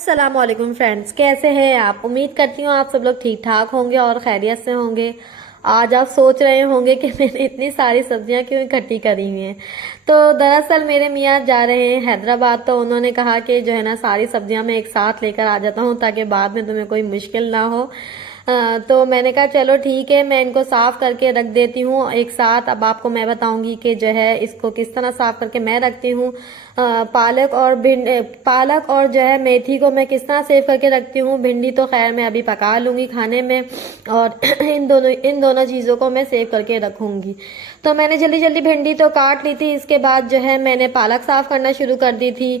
अस्सलामुअलैकुम फ्रेंड्स, कैसे हैं आप। उम्मीद करती हूँ आप सब लोग ठीक ठाक होंगे और खैरियत से होंगे। आज आप सोच रहे होंगे कि मैंने इतनी सारी सब्जियां क्यों इकट्ठी करी हुई हैं। तो दरअसल मेरे मियाँ जा रहे हैं हैदराबाद, तो उन्होंने कहा कि जो है ना सारी सब्जियां मैं एक साथ लेकर आ जाता हूँ ताकि बाद में तुम्हें कोई मुश्किल ना हो। तो मैंने कहा चलो ठीक है, मैं इनको साफ करके रख देती हूँ एक साथ। अब आपको मैं बताऊंगी कि जो है इसको किस तरह साफ करके मैं रखती हूँ। पालक और जो है मेथी को मैं किस तरह सेव करके रखती हूँ। भिंडी तो खैर मैं अभी पका लूंगी खाने में, और इन दोनों चीज़ों को मैं सेव करके रखूंगी। तो मैंने जल्दी जल्दी भिंडी तो काट ली थी। इसके बाद जो है मैंने पालक साफ करना शुरू कर दी थी।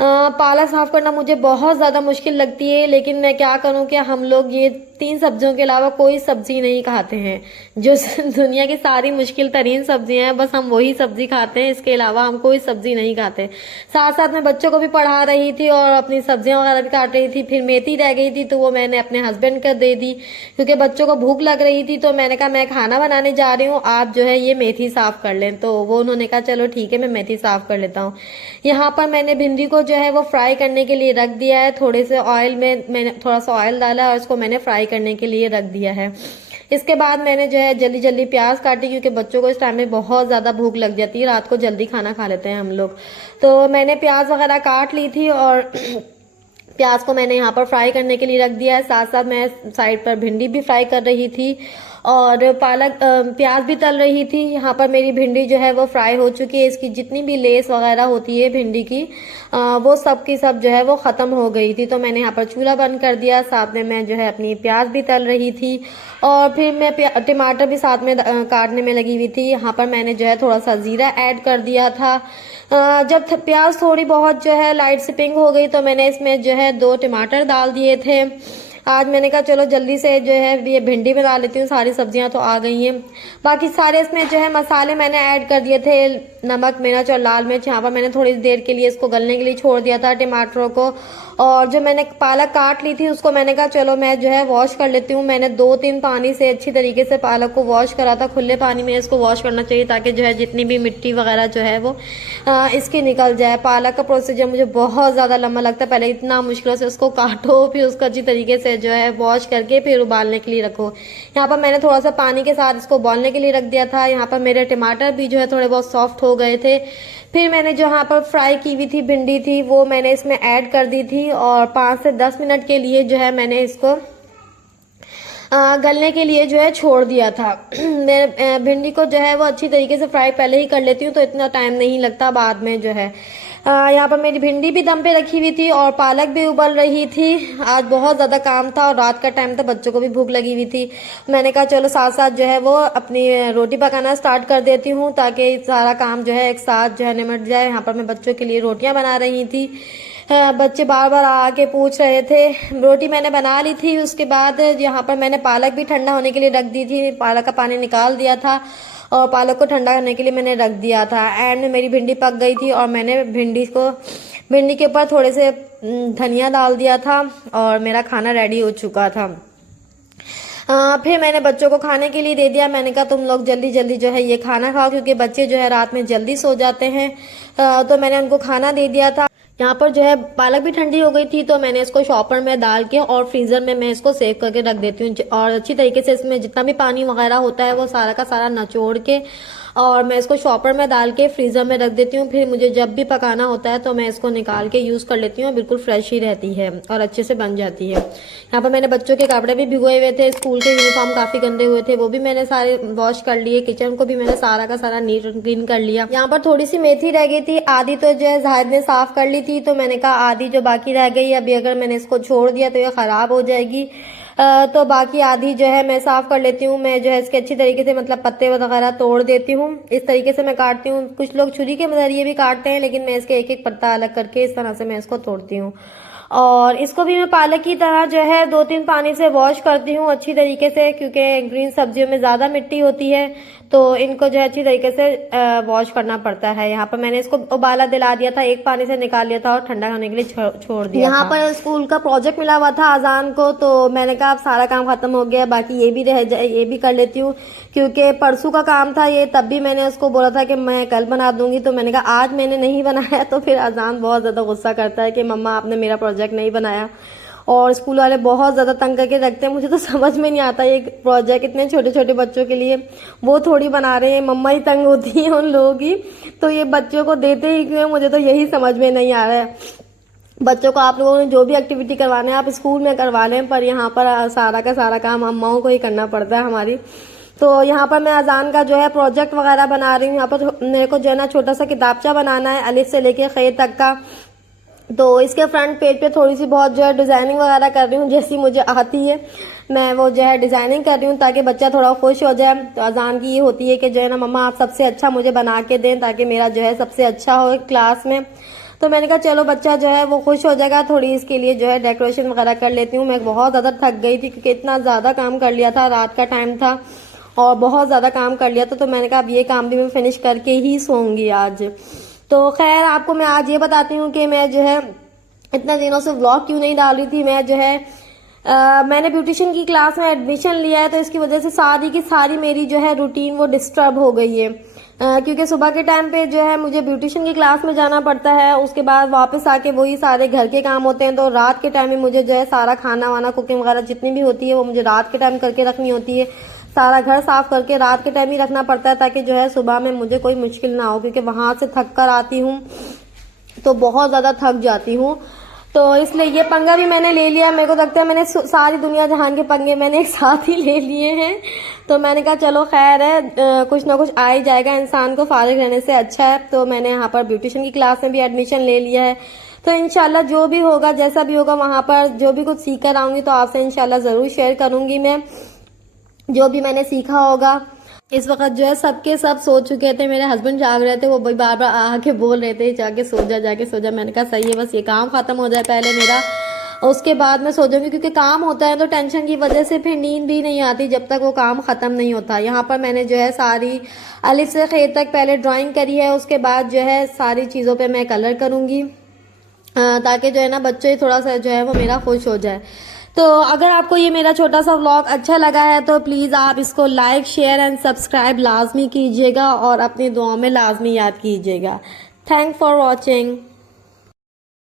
पालक साफ करना मुझे बहुत ज़्यादा मुश्किल लगती है, लेकिन मैं क्या करूँ कि हम लोग ये 3 सब्जियों के अलावा कोई सब्जी नहीं खाते हैं। जो दुनिया की सारी मुश्किल तरीन सब्जियां हैं, बस हम वही सब्जी खाते हैं, इसके अलावा हम कोई सब्जी नहीं खाते। साथ साथ मैं बच्चों को भी पढ़ा रही थी और अपनी सब्जियां वगैरह भी काट रही थी। फिर मेथी रह गई थी तो वो मैंने अपने हस्बैंड को दे दी, क्योंकि बच्चों को भूख लग रही थी। तो मैंने कहा मैं खाना बनाने जा रही हूँ, आप जो है ये मेथी साफ कर लें। तो वो उन्होंने कहा चलो ठीक है, मैं मेथी साफ कर लेता हूँ। यहाँ पर मैंने भिंडी को जो है वो फ्राई करने के लिए रख दिया है। थोड़े से ऑयल में मैंने थोड़ा सा ऑयल डाला और इसको मैंने फ्राई करने के लिए रख दिया है। इसके बाद मैंने जो है जल्दी जल्दी प्याज काटी, क्योंकि बच्चों को इस टाइम में बहुत ज़्यादा भूख लग जाती है, रात को जल्दी खाना खा लेते हैं हम लोग। तो मैंने प्याज वगैरह काट ली थी और प्याज को मैंने यहाँ पर फ्राई करने के लिए रख दिया है। साथ साथ मैं साइड पर भिंडी भी फ्राई कर रही थी और प्याज भी तल रही थी। यहाँ पर मेरी भिंडी जो है वो फ्राई हो चुकी है। इसकी जितनी भी लेस वगैरह होती है भिंडी की, वो सब की सब जो है वो ख़त्म हो गई थी। तो मैंने यहाँ पर चूल्हा बंद कर दिया। साथ में मैं जो है अपनी प्याज भी तल रही थी और फिर मैं टमाटर भी साथ में काटने में लगी हुई थी। यहाँ पर मैंने जो है थोड़ा सा ज़ीरा ऐड कर दिया था। जब प्याज थोड़ी बहुत जो है लाइट से पिंक हो गई तो मैंने इसमें जो है 2 टमाटर डाल दिए थे। आज मैंने कहा चलो जल्दी से जो है ये भिंडी में डाल लेती हूँ, सारी सब्जियां तो आ गई हैं। बाकी सारे इसमें जो है मसाले मैंने ऐड कर दिए थे, नमक मिर्च और लाल मिर्च। यहाँ पर मैंने थोड़ी देर के लिए इसको गलने के लिए छोड़ दिया था टमाटरों को। और जो मैंने पालक काट ली थी उसको मैंने कहा चलो मैं जो है वॉश कर लेती हूँ। मैंने 2-3 पानी से अच्छी तरीके से पालक को वॉश करा था। खुले पानी में इसको वॉश करना चाहिए ताकि जो है जितनी भी मिट्टी वगैरह जो है वो इसकी निकल जाए। पालक का प्रोसीजर मुझे बहुत ज़्यादा लंबा लगता है। पहले इतना मुश्किलों से उसको काटो, फिर उसको अच्छी तरीके से जो है वॉश करके फिर उबालने के लिए रखो। यहाँ पर मैंने थोड़ा सा पानी के साथ इसको उबालने के लिए रख दिया था। यहाँ पर मेरे टमाटर भी जो है थोड़े बहुत सॉफ्ट हो गए थे। फिर मैंने जो यहाँ पर फ्राई की हुई थी भिंडी थी वो मैंने इसमें ऐड कर दी थी और 5 से 10 मिनट के लिए जो है मैंने इसको गलने के लिए जो है छोड़ दिया था। मैं भिंडी को जो है वो अच्छी तरीके से फ्राई पहले ही कर लेती हूँ तो इतना टाइम नहीं लगता बाद में जो है। यहाँ पर मेरी भिंडी भी दम पे रखी हुई थी और पालक भी उबल रही थी। आज बहुत ज़्यादा काम था और रात का टाइम था, बच्चों को भी भूख लगी हुई थी। मैंने कहा चलो साथ साथ जो है वो अपनी रोटी पकाना स्टार्ट कर देती हूँ ताकि सारा काम जो है एक साथ जो है निमट जाए। यहाँ पर मैं बच्चों के लिए रोटियाँ बना रही थी। बच्चे बार बार आके पूछ रहे थे। रोटी मैंने बना ली थी। उसके बाद यहाँ पर मैंने पालक भी ठंडा होने के लिए रख दी थी। पालक का पानी निकाल दिया था और पालक को ठंडा करने के लिए मैंने रख दिया था। एंड में मेरी भिंडी पक गई थी और मैंने भिंडी के ऊपर थोड़े से धनिया डाल दिया था और मेरा खाना रेडी हो चुका था। फिर मैंने बच्चों को खाने के लिए दे दिया। मैंने कहा तुम लोग जल्दी जल्दी जो है ये खाना खाओ, क्योंकि बच्चे जो है रात में जल्दी सो जाते हैं। तो मैंने उनको खाना दे दिया था। यहाँ पर जो है पालक भी ठंडी हो गई थी तो मैंने इसको शॉपर में डाल के और फ्रीज़र में मैं इसको सेव करके रख देती हूँ। और अच्छी तरीके से इसमें जितना भी पानी वगैरह होता है वो सारा का सारा निचोड़ के और मैं इसको शॉपर में डाल के फ्रीज़र में रख देती हूँ। फिर मुझे जब भी पकाना होता है तो मैं इसको निकाल के यूज़ कर लेती हूँ। बिल्कुल फ्रेश ही रहती है और अच्छे से बन जाती है। यहाँ पर मैंने बच्चों के कपड़े भी भिगोए हुए थे। स्कूल के यूनिफॉर्म काफ़ी गंदे हुए थे, वो भी मैंने सारे वॉश कर लिए। किचन को भी मैंने सारा का सारा नीट एंड क्लीन कर लिया। यहाँ पर थोड़ी सी मेथी रह गई थी, आधी तो जो है जाहिद ने साफ कर ली थी। तो मैंने कहा आधी जो बाकी रह गई, अभी अगर मैंने इसको छोड़ दिया तो ये ख़राब हो जाएगी। तो बाकी आधी जो है मैं साफ कर लेती हूँ। मैं जो है इसके अच्छी तरीके से मतलब पत्ते वगैरह तोड़ देती हूँ। इस तरीके से मैं काटती हूँ। कुछ लोग छुरी के जरिए भी काटते हैं, लेकिन मैं इसके एक एक पत्ता अलग करके इस तरह से मैं इसको तोड़ती हूँ। और इसको भी मैं पालक की तरह जो है 2-3 पानी से वॉश करती हूँ अच्छी तरीके से, क्योंकि ग्रीन सब्जियों में ज़्यादा मिट्टी होती है तो इनको जो है अच्छी तरीके से वॉश करना पड़ता है। यहाँ पर मैंने इसको उबाला दिला दिया था, एक पानी से निकाल लिया था और ठंडा होने के लिए छोड़ दिया। यहाँ पर स्कूल का प्रोजेक्ट मिला हुआ था अजान को, तो मैंने कहा अब सारा काम खत्म हो गया, बाकी ये भी रह जाए, ये भी कर लेती हूँ, क्योंकि परसों का काम था ये। तब भी मैंने उसको बोला था कि मैं कल बना दूंगी, तो मैंने कहा आज मैंने नहीं बनाया तो फिर अजान बहुत ज़्यादा गुस्सा करता है कि मम्मा आपने मेरा प्रोजेक्ट प्रोजेक्ट नहीं बनाया। और स्कूल वाले बहुत ज़्यादा तंग करके रखते हैं, मुझे तो समझ में नहीं आता ये प्रोजेक्ट इतने छोटे छोटे बच्चों के लिए वो थोड़ी बना रहे हैं, मम्मा ही तंग होती है उन लोगों की, तो ये बच्चों को देते ही क्यों है, मुझे तो यही समझ में नहीं आ रहा है। बच्चों को आप लोगों ने जो भी एक्टिविटी करवाना है आप स्कूल में करवा लें, पर यहाँ पर सारा का सारा काम अम्माओं को ही करना पड़ता है हमारी। तो यहाँ पर मैं अजान का जो है प्रोजेक्ट वगैरह बना रही हूँ। यहाँ पर मेरे को जो है ना छोटा सा किताबचा बनाना है अलिफ से लेके खे तक का। तो इसके फ्रंट पेज पे थोड़ी सी बहुत जो है डिज़ाइनिंग वगैरह कर रही हूँ, जैसी मुझे आती है मैं वो जो है डिज़ाइनिंग कर रही हूँ, ताकि बच्चा थोड़ा खुश हो जाए। तो अजान की ये होती है कि जो है ना मम्मा आप सबसे अच्छा मुझे बना के दें, ताकि मेरा जो है सबसे अच्छा हो क्लास में। तो मैंने कहा चलो बच्चा जो है वो खुश हो जाएगा, थोड़ी इसके लिए जो है डेकोरेशन वगैरह कर लेती हूँ। मैं बहुत ज़्यादा थक गई थी क्योंकि इतना ज़्यादा काम कर लिया था, रात का टाइम था और बहुत ज़्यादा काम कर लिया था। तो मैंने कहा अब ये काम भी मैं फिनिश करके ही सोऊंगी आज। तो खैर आपको मैं आज ये बताती हूँ कि मैं जो है इतना दिनों से व्लॉग क्यों नहीं डाल रही थी। मैं जो है मैंने ब्यूटिशियन की क्लास में एडमिशन लिया है, तो इसकी वजह से सारी की सारी मेरी जो है रूटीन वो डिस्टर्ब हो गई है। क्योंकि सुबह के टाइम पे जो है मुझे ब्यूटिशियन की क्लास में जाना पड़ता है, उसके बाद वापस आके वही सारे घर के काम होते हैं। तो रात के टाइम में मुझे जो है सारा खाना वाना कुकिंग वगैरह जितनी भी होती है वो मुझे रात के टाइम करके रखनी होती है। सारा घर साफ करके रात के टाइम ही रखना पड़ता है, ताकि जो है सुबह में मुझे कोई मुश्किल ना हो, क्योंकि वहां से थक कर आती हूँ तो बहुत ज़्यादा थक जाती हूँ। तो इसलिए ये पंगा भी मैंने ले लिया। मेरे को लगता है मैंने सारी दुनिया जहान के पंगे मैंने एक साथ ही ले लिए हैं। तो मैंने कहा चलो खैर है, कुछ ना कुछ आ ही जाएगा, इंसान को फारिग रहने से अच्छा है। तो मैंने यहाँ पर ब्यूटिशियन की क्लास में भी एडमिशन ले लिया है। तो इंशाल्लाह जो भी होगा जैसा भी होगा वहाँ पर जो भी कुछ सीख कर आऊँगी तो आपसे इंशाल्लाह ज़रूर शेयर करूँगी मैं जो भी मैंने सीखा होगा। इस वक्त जो है सबके सब सो चुके थे, मेरे हस्बैंड जाग रहे थे, वो बार बार आके बोल रहे थे जाके सो जा जाके सो जा। मैंने कहा सही है, बस ये काम खत्म हो जाए पहले मेरा, उसके बाद मैं सो जाऊंगी, क्योंकि काम होता है तो टेंशन की वजह से फिर नींद भी नहीं आती जब तक वो काम खत्म नहीं होता। यहाँ पर मैंने जो है सारी अलिफ से खे तक पहले ड्राइंग करी है, उसके बाद जो है सारी चीज़ों पे मैं कलर करूँगी, ताकि जो है ना बच्चे थोड़ा सा जो है वो मेरा खुश हो जाए। तो अगर आपको ये मेरा छोटा सा व्लॉग अच्छा लगा है तो प्लीज़ आप इसको लाइक शेयर एंड सब्सक्राइब लाजमी कीजिएगा और अपनी दुआओं में लाजमी याद कीजिएगा। Thank for watching.